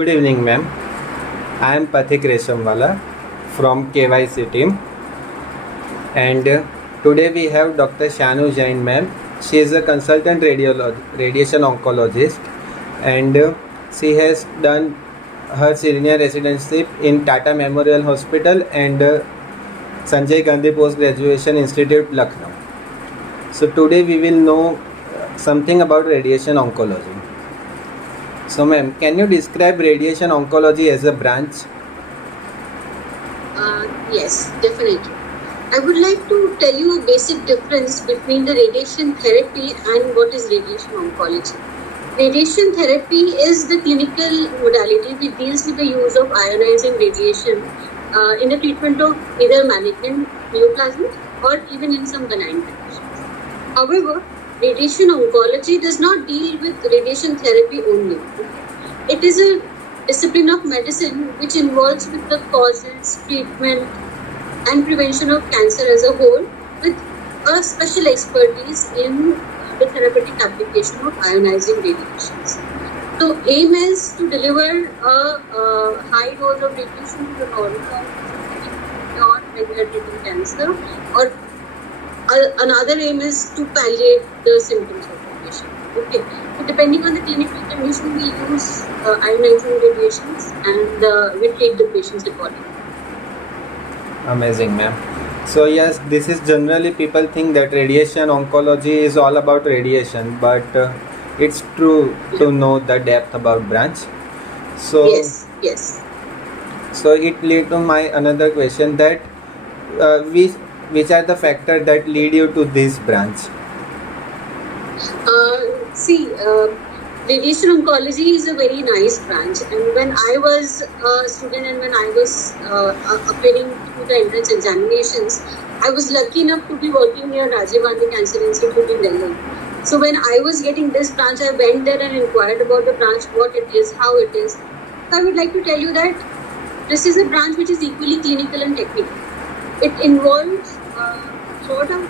Good evening, ma'am. I am Pathik Reshamwala from KYC team, and today we have Dr.Shaanu Jain, ma'am. She is a consultant radiation oncologist, and she has done her senior residency in Tata Memorial Hospital and Sanjay Gandhi Post Graduation Institute, Lucknow. So today we will know something about radiation oncology. So ma'am, can you describe radiation oncology as a branch? Yes, definitely. I would like to tell you a basic difference between the radiation therapy and what is radiation oncology. Radiation therapy is the clinical modality which deals with the use of ionizing radiation in the treatment of either malignant neoplasms or even in some benign conditions. However, radiation oncology does not deal with radiation therapy only. It is a discipline of medicine which involves with the causes, treatment and prevention of cancer as a whole, with a special expertise in the therapeutic application of ionizing radiations. So aim is to deliver a high dose of radiation to the body or treating cancer, or another aim is to palliate the symptoms of the patient. Okay. So depending on the clinical condition, we use ionizing radiations and we treat the patients accordingly. Amazing, ma'am. So yes, this is generally people think that radiation oncology is all about radiation, but it's true to know the depth about branch. So yes. So it lead to my another question that which are the factors that lead you to this branch? Radiation oncology is a very nice branch, and when I was a student and when I was appearing to the entrance examinations, I was lucky enough to be working near Rajiv Gandhi Cancer Institute in Delhi. So when I was getting this branch, I went there and inquired about the branch, what it is, how it is. So I would like to tell you that this is a branch which is equally clinical and technical. It involves sort of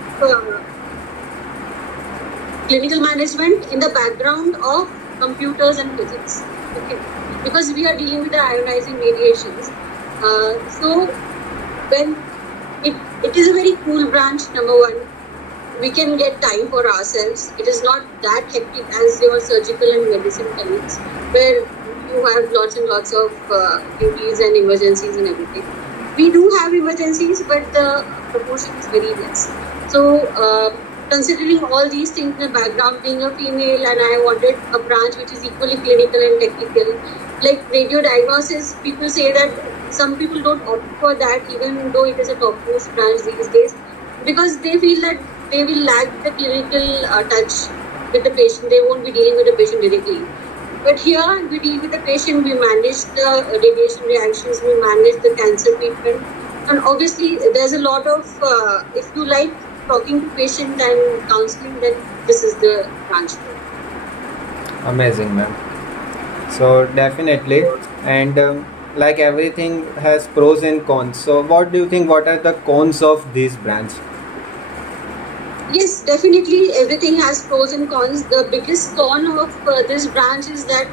clinical management in the background of computers and physics. Okay, because we are dealing with the ionizing radiations. So when it is a very cool branch, number one, we can get time for ourselves. It is not that hectic as your surgical and medicine colleagues, where you have lots and lots of duties and emergencies and everything. We do have emergencies, but the proportion is very less. So considering all these things in the background, being a female, and I wanted a branch which is equally clinical and technical. Like radio diagnosis, people say that some people don't opt for that, even though it is a topmost branch these days, because they feel that they will lack the clinical touch with the patient. They won't be dealing with the patient directly. But here we deal with the patient, we manage the radiation reactions, we manage the cancer treatment, and obviously there's a lot of, if you like talking to patient and counseling, then this is the branch. Amazing, ma'am. So definitely, and like everything has pros and cons. So what do you think? What are the cons of this branch? Yes, definitely everything has pros and cons. The biggest con of this branch is that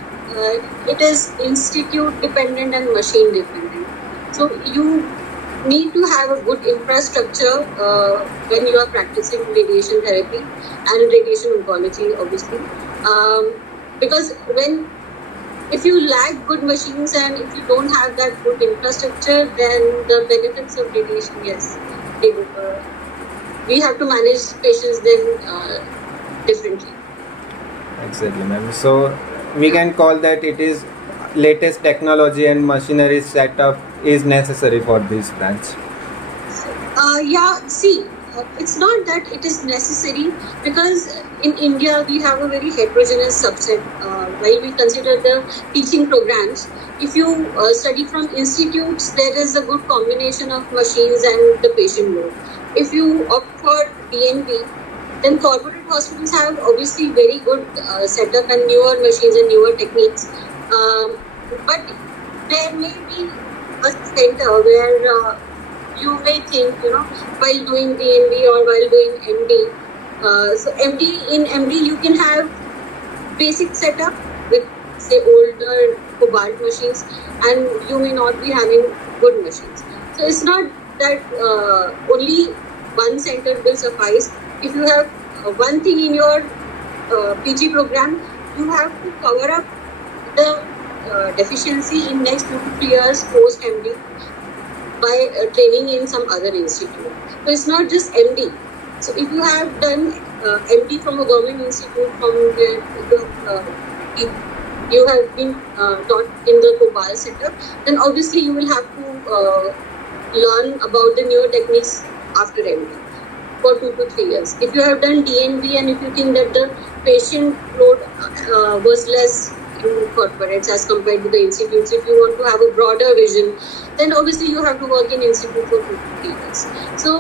it is institute dependent and machine dependent. So you need to have a good infrastructure when you are practicing radiation therapy and radiation oncology, obviously. Because if you lack good machines and if you don't have that good infrastructure, then the benefits of radiation, yes, we have to manage patients then differently. Exactly, ma'am. So we can call that it is latest technology and machinery setup is necessary for this branch. It's not that it is necessary, because in India we have a very heterogeneous subset. While we consider the teaching programs, if you study from institutes, there is a good combination of machines and the patient load. If you opt for DNB, then corporate hospitals have obviously very good setup and newer machines and newer techniques. But there may be a center where you may think, while doing DNB or while doing MD. So in MD you can have basic setup with say older cobalt machines, and you may not be having good machines. So it's not that only one center will suffice. If you have one thing in your PG program, you have to cover up the deficiency in next 2 to 3 years post MD by training in some other institute. So it's not just MD. So if you have done MD from a government institute, from where you have been taught in the Cobalt setup, then obviously you will have to learn about the newer techniques after MD for 2 to 3 years. If you have done DNB and if you think that the patient load was less in corporates as compared to the institutes, if you want to have a broader vision, then obviously you have to work in institute for 2 to 3 years. So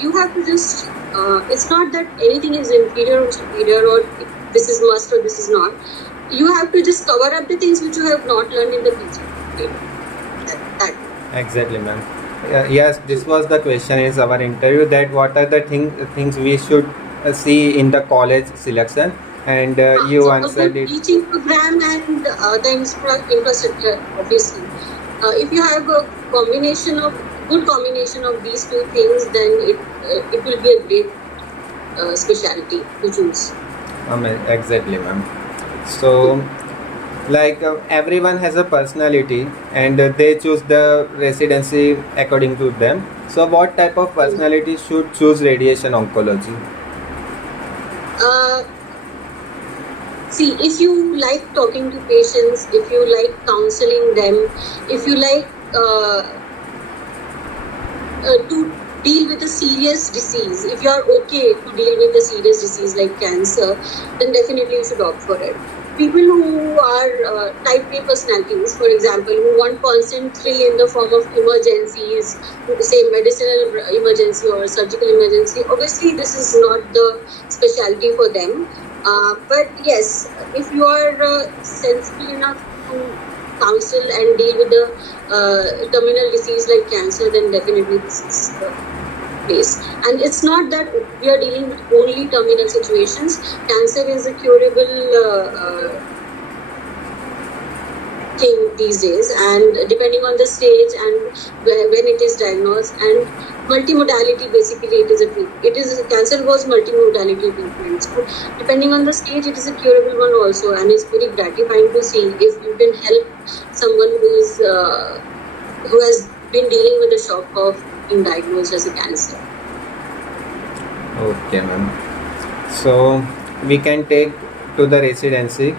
you have to just, it's not that anything is inferior or superior or this is must or this is not. You have to just cover up the things which you have not learned in the PG. Exactly, ma'am. Yes, this was the question is our interview, that what are the things we should see in the college selection, and you so answered it. Teaching program and the infrastructure, obviously. If you have a good combination of these two things, then it will be a great specialty to choose. Exactly, ma'am. So, like everyone has a personality, and they choose the residency according to them. So, what type of personality should choose radiation oncology? See, if you like talking to patients, if you like counseling them, if you like to deal with a serious disease, if you are okay to deal with a serious disease like cancer, then definitely you should opt for it. People who are type A personalities, for example, who want constant thrill in the form of emergencies, say medicinal emergency or surgical emergency, obviously this is not the specialty for them. But yes, if you are sensible enough to counsel and deal with the terminal disease like cancer, then definitely this is the place. And it's not that we are dealing with only terminal situations. Cancer is a curable thing these days, and depending on the stage and when it is diagnosed, and multimodality, basically cancer was multimodality treatment. So depending on the stage, it is a curable one also, and it's very gratifying to see if you can help someone who has been dealing with the shock of being diagnosed as a cancer. Okay, ma'am. So we can take to the residency,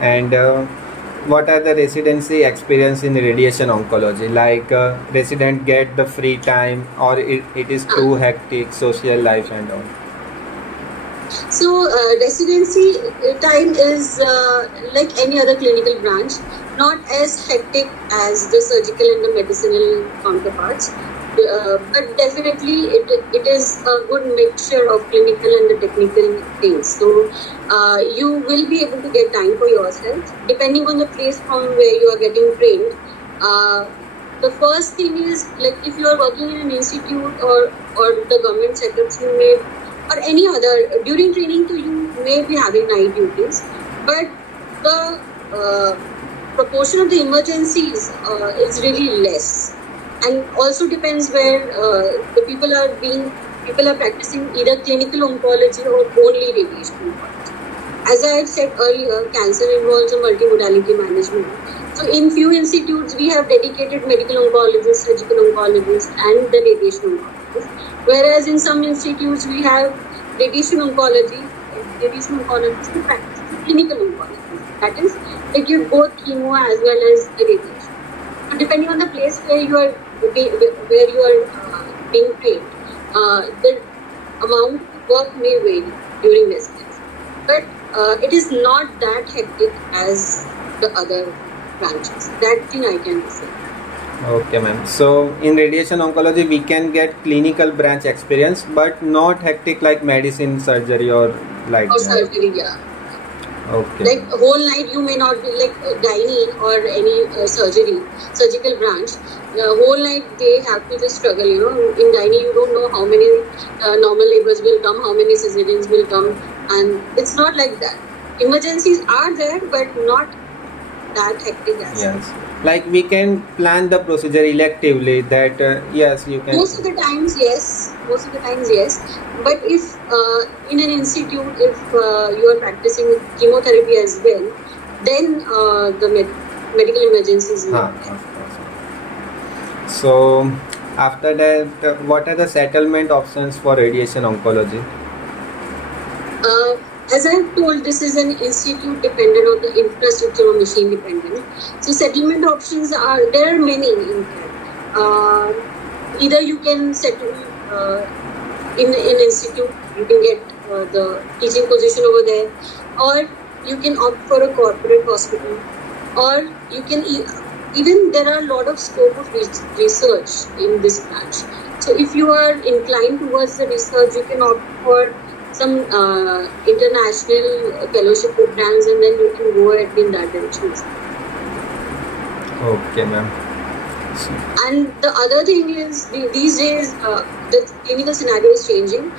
and what are the residency experience in radiation oncology? Like resident get the free time, or it is too hectic social life and all? So residency time is like any other clinical branch, not as hectic as the surgical and the medicinal counterparts, but definitely it is a good mixture of clinical and the technical things. So you will be able to get time for yourself depending on the place from where you are getting trained. The first thing is, like, if you are working in an institute or the government setups, you may, or any other, during training too, you may be having night duties, but the proportion of the emergencies is really less, and also depends where the people are practicing either clinical oncology or only radiation oncology. As I had said earlier, cancer involves a multimodality management. So in few institutes, we have dedicated medical oncologists, surgical oncologists, and the radiation oncologists. Whereas in some institutes, we have radiation oncologists who practice clinical oncology. That is, they give both chemo as well as the radiation. So depending on the place where you are being trained, the amount of work may vary during residency. But it is not that hectic as the other branches. That thing I can say. Okay, ma'am. So in radiation oncology, we can get clinical branch experience, but not hectic like medicine, surgery, or like or that. Surgery, yeah. Okay. Like whole night, you may not be like gynae or any surgical branch. Whole night they have to just struggle. In gynae, you don't know how many normal labors will come, how many cesareans will come, and it's not like that. Emergencies are there, but not that hectic as well. Yes, like we can plan the procedure electively. That yes, you can. Most of the times, yes. But if in an institute, if you are practicing chemotherapy as well, then the medical emergencies will Huh, occur. of course. So after that, what are the settlement options for radiation oncology? As I've told, this is an institute dependent on the infrastructure or machine dependent. So settlement options there are many in there. Either you can settle in an institute, you can get the teaching position over there, or you can opt for a corporate hospital, or you can even there are a lot of scope of research in this branch. So if you are inclined towards the research, you can opt for some international fellowship programs, and then you can go ahead in that direction. Okay, ma'am. And the other thing is, these days, the clinical scenario is changing.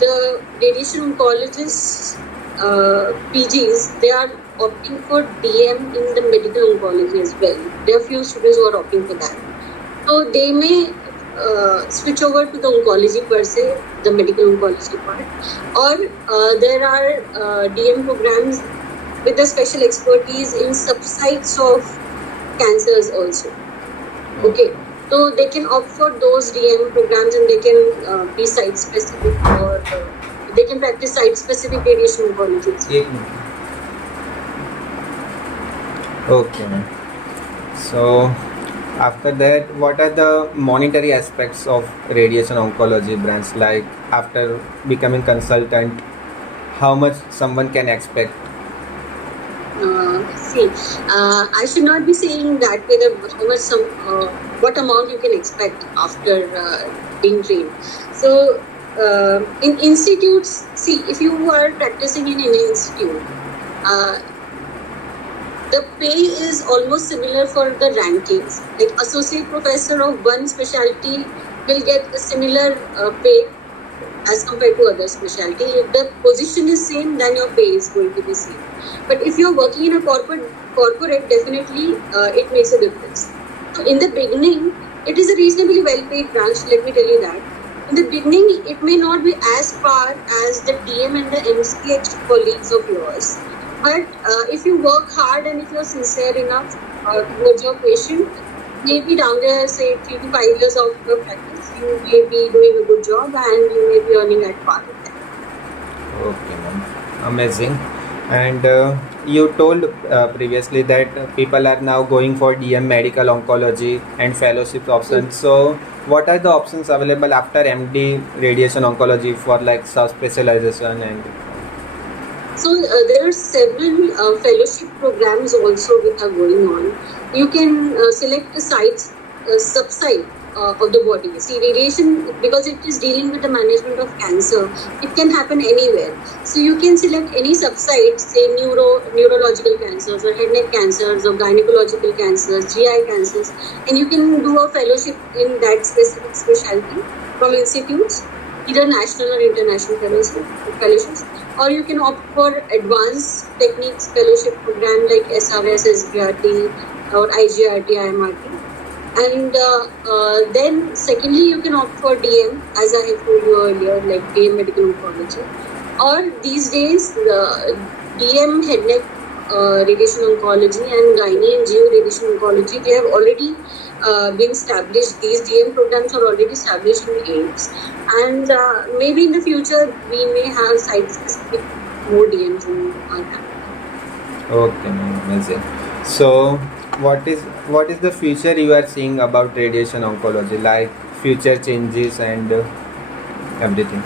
The radiation oncologists, PGs, they are opting for DM in the medical oncology as well. There are few students who are opting for that. So they may switch over to the oncology per se, the medical oncology part, or there are DM programs with the special expertise in subsites of cancers also. Okay, so they can opt for those DM programs, and they can be site specific, or they can practice site specific radiation oncology. Okay, ma'am. So after that, what are the monetary aspects of radiation oncology branch? Like after becoming consultant, how much someone can expect? I should not be saying that whether how much what amount you can expect after being trained. So in institutes, see, if you are practicing in an institute, the pay is almost similar for the rankings. Like associate professor of one specialty will get a similar pay as compared to other specialty. If the position is same, then your pay is going to be same. But if you're working in a corporate, definitely it makes a difference. So in the beginning, it is a reasonably well-paid branch. Let me tell you that. In the beginning, it may not be as far as the DM and the MCH colleagues of yours. But if you work hard and if you're sincere enough towards your patient, maybe down there, say 3 to 5 years of your practice, you may be doing a good job and you may be earning at par with that. Okay, ma'am. Amazing. And you told previously that people are now going for DM medical oncology and fellowship options. So what are the options available after MD radiation oncology for like sub-specialization? And so there are several fellowship programs also which are going on. You can select a subsite of the body. See, radiation, because it is dealing with the management of cancer, it can happen anywhere. So you can select any subsite, say neurological cancers or head neck cancers or gynecological cancers, GI cancers, and you can do a fellowship in that specific specialty from institutes, either national or international fellowships, or you can opt for advanced techniques fellowship program like SRS, SBRT, or IGRT, IMRT. And then secondly, you can opt for DM, as I have told you earlier, like DM medical oncology. Or these days, the DM head neck radiation oncology and gynae and geo radiation oncology, they have already been established. These DM programs are already established in AIDS. And maybe in the future, we may have site-specific more DMs in our country. okay, ma'am. Amazing. So what is the future you are seeing about radiation oncology, like future changes and everything?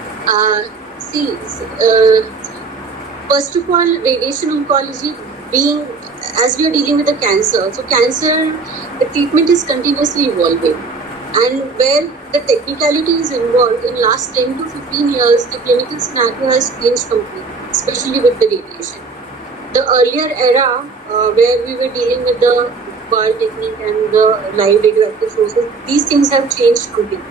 First of all, radiation oncology being, as we are dealing with the cancer, so cancer, the treatment is continuously evolving. And where the technicality is involved in last 10 to 15 years, the clinical scenario has changed completely, especially with the radiation. The earlier era, where we were dealing with the bar technique and the live radioactive sources, these things have changed completely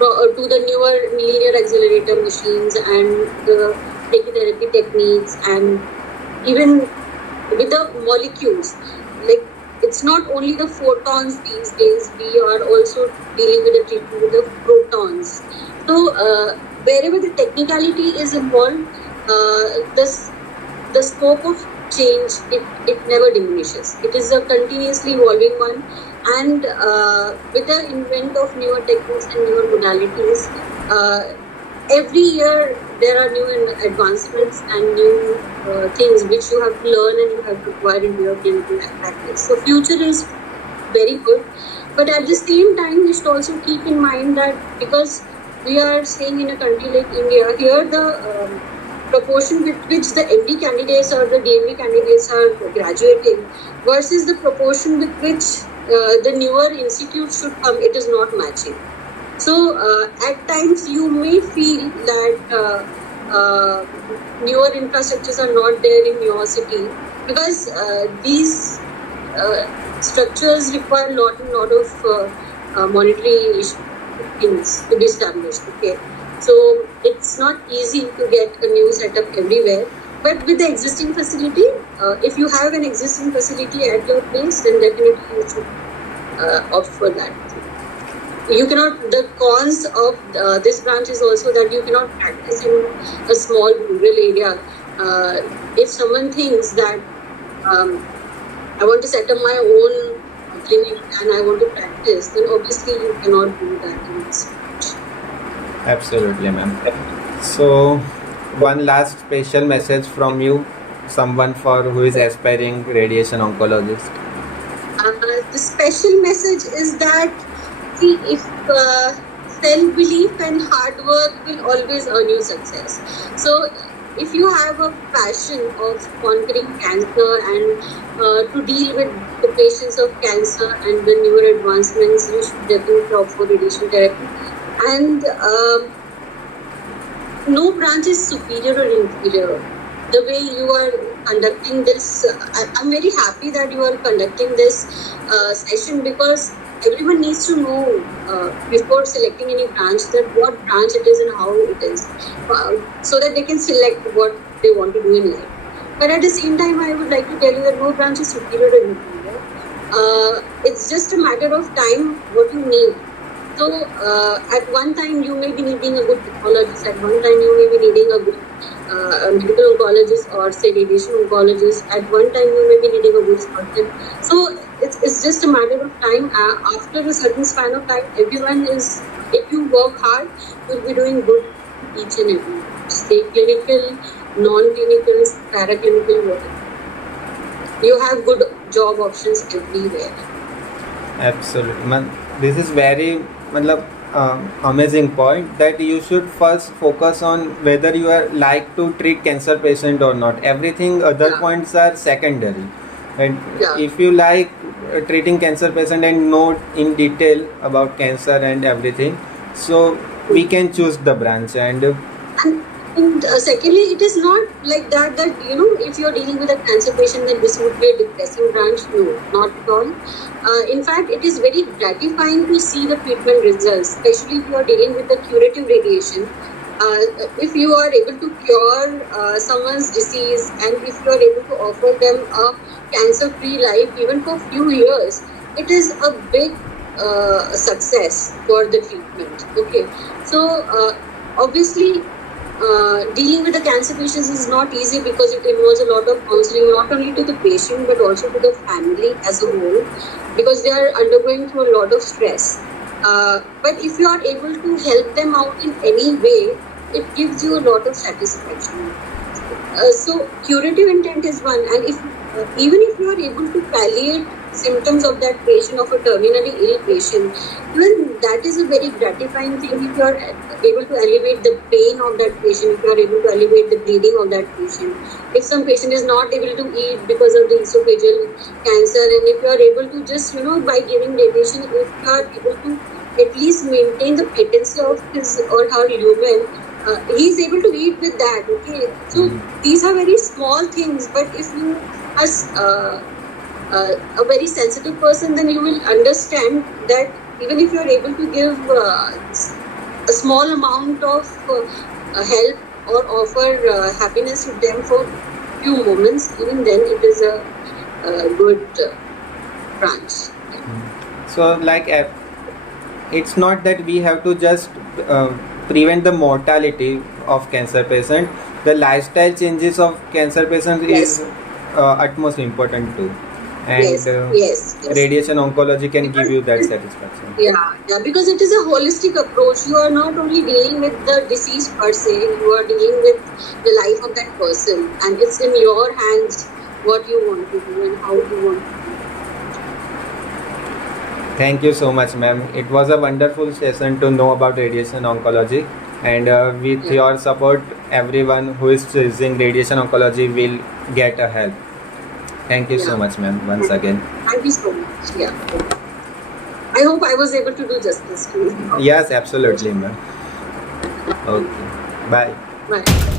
to the newer linear accelerator machines and the brachytherapy techniques, and even with the molecules. Like, it's not only the photons these days, we are also dealing with the treatment with the protons. So wherever the technicality is involved, the scope of change, it never diminishes. It is a continuously evolving one, and with the invent of newer techniques and newer modalities, every year there are new advancements and new things which you have to learn and you have to acquire in your clinical practice. So future is very good, but at the same time we should also keep in mind that because we are staying in a country like India, here the proportion with which the MD candidates or the DNB candidates are graduating versus the proportion with which the newer institutes should come, it is not matching. So at times you may feel that newer infrastructures are not there in your city because these structures require a lot of monetary things to be established. Okay, so it's not easy to get a new setup everywhere. But with the existing facility, if you have an existing facility at your place, then definitely you should opt for that. You cannot, the cons of this branch is also that you cannot practice in a small rural area. If someone thinks that I want to set up my own clinic and I want to practice, then obviously you cannot do that in this branch. Absolutely, ma'am. So, one last special message from you, someone for who is aspiring radiation oncologist. The special message is that, see, if self-belief and hard work will always earn you success. So if you have a passion of conquering cancer and to deal with the patients of cancer and the newer advancements, you should definitely opt for radiation therapy. And no branch is superior or inferior. The way you are conducting this, I'm very happy that you are conducting this session because everyone needs to know before selecting any branch that what branch it is and how it is, so that they can select what they want to do in life. But at the same time, I would like to tell you that no branch is superior or inferior. It's just a matter of time what you need. So at one time you may be needing a good oncologist, at one time you may be needing a good medical oncologist or say radiation oncologist, at one time you may be needing a good surgeon. So it's just a matter of time. After a certain span of time, everyone is, if you work hard, you'll be doing good each and every day. Say clinical, non-clinical, paraclinical, whatever. You have good job options everywhere. Absolutely, man. This is very amazing point that you should first focus on whether you are like to treat cancer patient or not. Everything other points are secondary. And if you like treating cancer patient and know in detail about cancer and everything, so we can choose the branch. And secondly, it is not like that if you're dealing with a cancer patient, then this would be a depressing branch. No, not at all. In fact, it is very gratifying to see the treatment results, especially if you are dealing with the curative radiation. If you are able to cure someone's disease and if you are able to offer them a cancer-free life even for a few years, it is a big success for the treatment. Okay, so obviously dealing with the cancer patients is not easy because it involves a lot of counseling, not only to the patient but also to the family as a whole, because they are undergoing through a lot of stress. But if you are able to help them out in any way, it gives you a lot of satisfaction. So curative intent is one, and even if you are able to palliate symptoms of that patient, of a terminally ill patient, even that is a very gratifying thing. If you are able to alleviate the pain of that patient, if you are able to alleviate the bleeding of that patient, if some patient is not able to eat because of the esophageal cancer, and if you are able to just by giving radiation, if you are able to at least maintain the patency of his or her lumen, he is able to eat with that. Okay, so these are very small things, but if you are a very sensitive person, then you will understand that even if you are able to give a small amount of help or offer happiness to them for few moments, even then it is a good branch. So like it's not that we have to just prevent the mortality of cancer patient. The lifestyle changes of cancer patient Yes. is utmost important too, and Yes. radiation oncology can give you that Because- satisfaction. Yeah, because it is a holistic approach. You are not only dealing with the disease per se, you are dealing with the life of that person, and it's in your hands what you want to do and how you want to do. Thank you so much, ma'am. It was a wonderful session to know about radiation oncology, and with Yeah. your support, everyone who is choosing radiation oncology will get a help. Thank you so Yeah. much, ma'am, once again. Thank you so much. Yeah. I hope I was able to do justice to you. Yes, absolutely, ma'am. Okay. Bye. Bye.